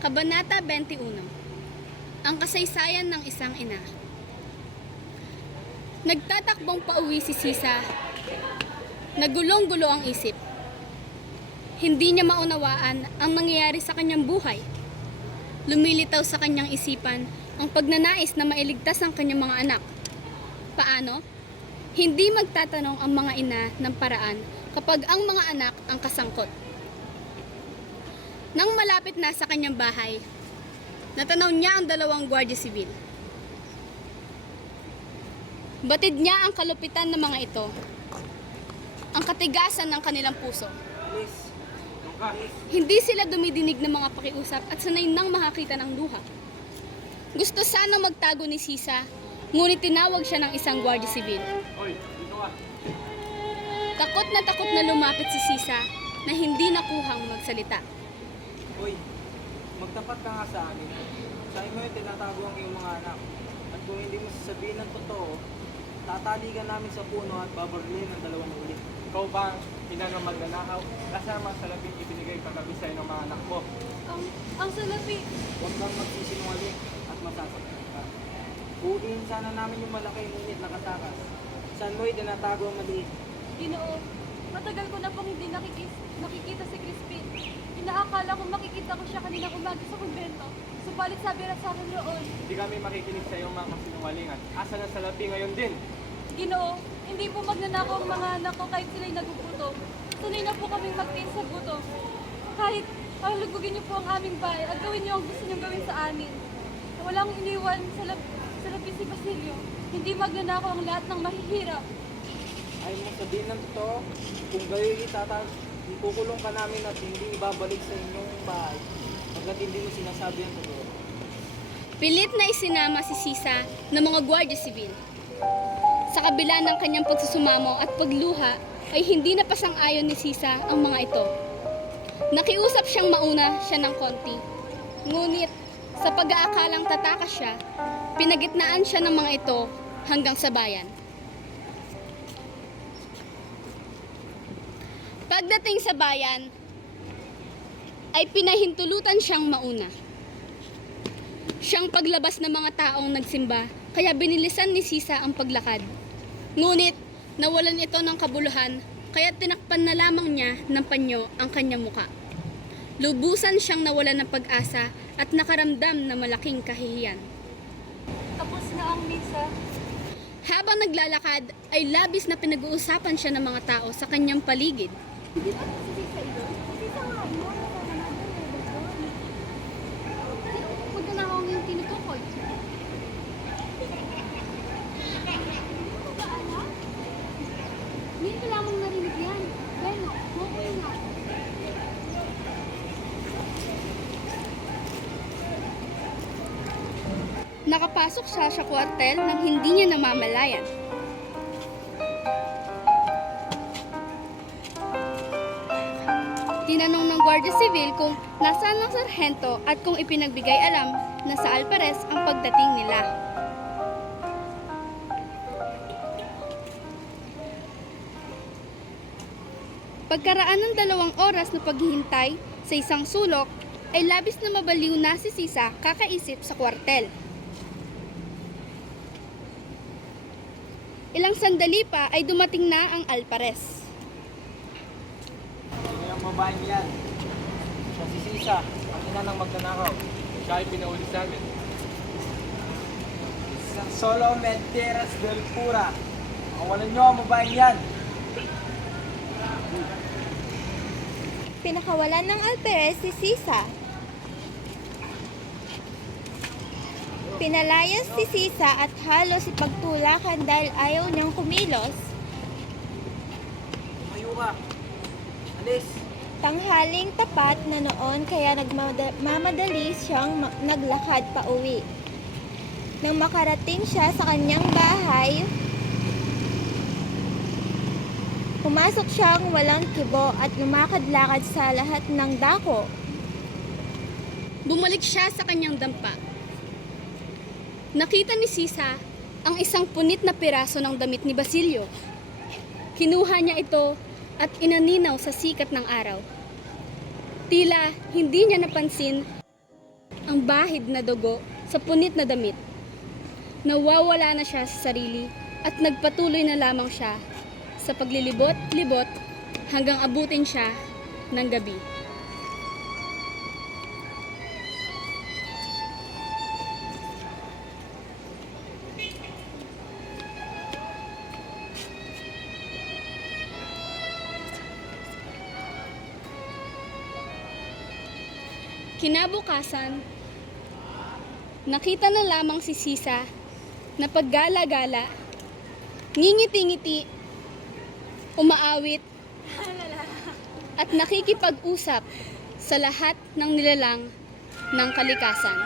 Kabanata 21. Ang kasaysayan ng isang ina. Nagtatakbong pauwi si Sisa. Nagulong-gulo ang isip. Hindi niya maunawaan ang nangyayari sa kanyang buhay. Lumilitaw sa kanyang isipan ang pagnanais na mailigtas ang kanyang mga anak. Paano? Hindi magtatanong ang mga ina ng paraan kapag ang mga anak ang kasangkot. Nang malapit na sa kanyang bahay, natanaw niya ang dalawang gwardiya sibil. Batid niya ang kalupitan ng mga ito, ang katigasan ng kanilang puso. Hindi sila dumidinig ng mga pakiusap at sanay nang makakita ng luha. Gusto sana magtago ni Sisa, ngunit tinawag siya ng isang gwardiya sibil. Takot na lumapit si Sisa na hindi nakuhang magsalita. Hoy, magtapat ka nga sa amin. Sa imo yung tinatago ang iyong mga anak. At kung hindi mo sasabihin ng totoo, tataligan namin sa puno at babarlin ng dalawang ulit. Ikaw ba ang ina ng magnanakaw? Kasama sa labing ibinigay kagabi sa'yo ng mga anak mo. Ang salapi. Huwag kang magsisinungaling at masasaktan ka. Kunin sana namin yung malaki ngunit nakatakas. Saan mo yung tinatago ang maliit? Ginoo, matagal ko na pong hindi nakikita si Crispin. Inaakala ko makikita ko siya kaninang umaga sa kumbento. Subalit sabi na sa akin roon, Hindi kami makikinig sa iyong mga kasinungalingan. Asa ng salapi ngayon din? Ginoo, hindi po magnanakaw ang mga anak ko kahit sila'y nagugutom. Sanay na po kaming magtiis sa gutom. Kahit halugugin niyo po ang aming bahay at gawin niyo ang gusto niyong gawin sa amin. Walang iniwan sa labi si Basilio. Hindi magnanakaw ang lahat ng mahihirap. Ayaw mo sabihin ng totoo, kung gayoy ikukulong ka namin at hindi ibabalik sa inyong bahay pagkat hindi mo sinasabi ang totoo. Pilit na isinama si Sisa ng mga gwardiya sibil. Sa kabila ng kanyang pagsusumamo at pagluha ay hindi napasang-ayon ni Sisa ang mga ito. Nakiusap siyang mauna siya ng konti. Ngunit sa pag-aakalang tatakas siya, pinagitnaan siya ng mga ito hanggang sa bayan. Pagdating sa bayan, ay pinahintulutan siyang mauna. Siyang paglabas ng mga taong nagsimba, kaya binilisan ni Sisa ang paglakad. Ngunit, nawalan ito ng kabuluhan, kaya tinakpan na lamang niya ng panyo ang kanyang muka. Lubusan siyang nawalan ng pag-asa at nakaramdam ng malaking kahihiyan. Tapos na ang misa. Habang naglalakad, ay labis na pinag-uusapan siya ng mga tao sa kanyang paligid. Hindi ba si Tita ito? Tita nga, mo na magnanakaw ang tinutukoy. Ano ba, anak? Hindi ko lamang narinig yan. Bueno, okay nga. Nakapasok siya sa kwartel nang hindi niya namamalayan. Tinanong ng Guardia Civil kung nasaan ang sarhento at kung ipinagbigay alam na sa Alpares ang pagdating nila. Pagkaraan ng 2 oras na paghihintay sa isang sulok, ay labis na mabaliw na si Sisa kakaisip sa kwartel. Ilang sandali pa ay dumating na ang Alpares. Ngayong babaeng yan, siya si Sisa, ang ina ng magnanakaw. Siya ay pinaulis namin. Solo Menteras del Pura. Awalan niyo ang babaeng yan. Pinakawalan ng Alperes si Sisa. Pinalayas si Sisa at halos ipagtulakan dahil ayaw niyang kumilos. Tumayo ka. Alis. Tanghaling tapat na noon kaya nagmamadali siyang naglakad pa uwi. Nang makarating siya sa kanyang bahay, pumasok siyang walang kibo at lumakad-lakad sa lahat ng dako. Bumalik siya sa kanyang dampa. Nakita ni Sisa ang isang punit na piraso ng damit ni Basilio. Kinuha niya ito at inaninaw sa sikat ng araw. Tila hindi niya napansin ang bahid na dugo sa punit na damit. Nawawala na siya sa sarili at nagpatuloy na lamang siya sa paglilibot-libot hanggang abutin siya ng gabi. Kinabukasan, nakita na lamang si Sisa na paggala-gala, ngingiti-ngiti, umaawit, at nakikipag-usap sa lahat ng nilalang ng kalikasan.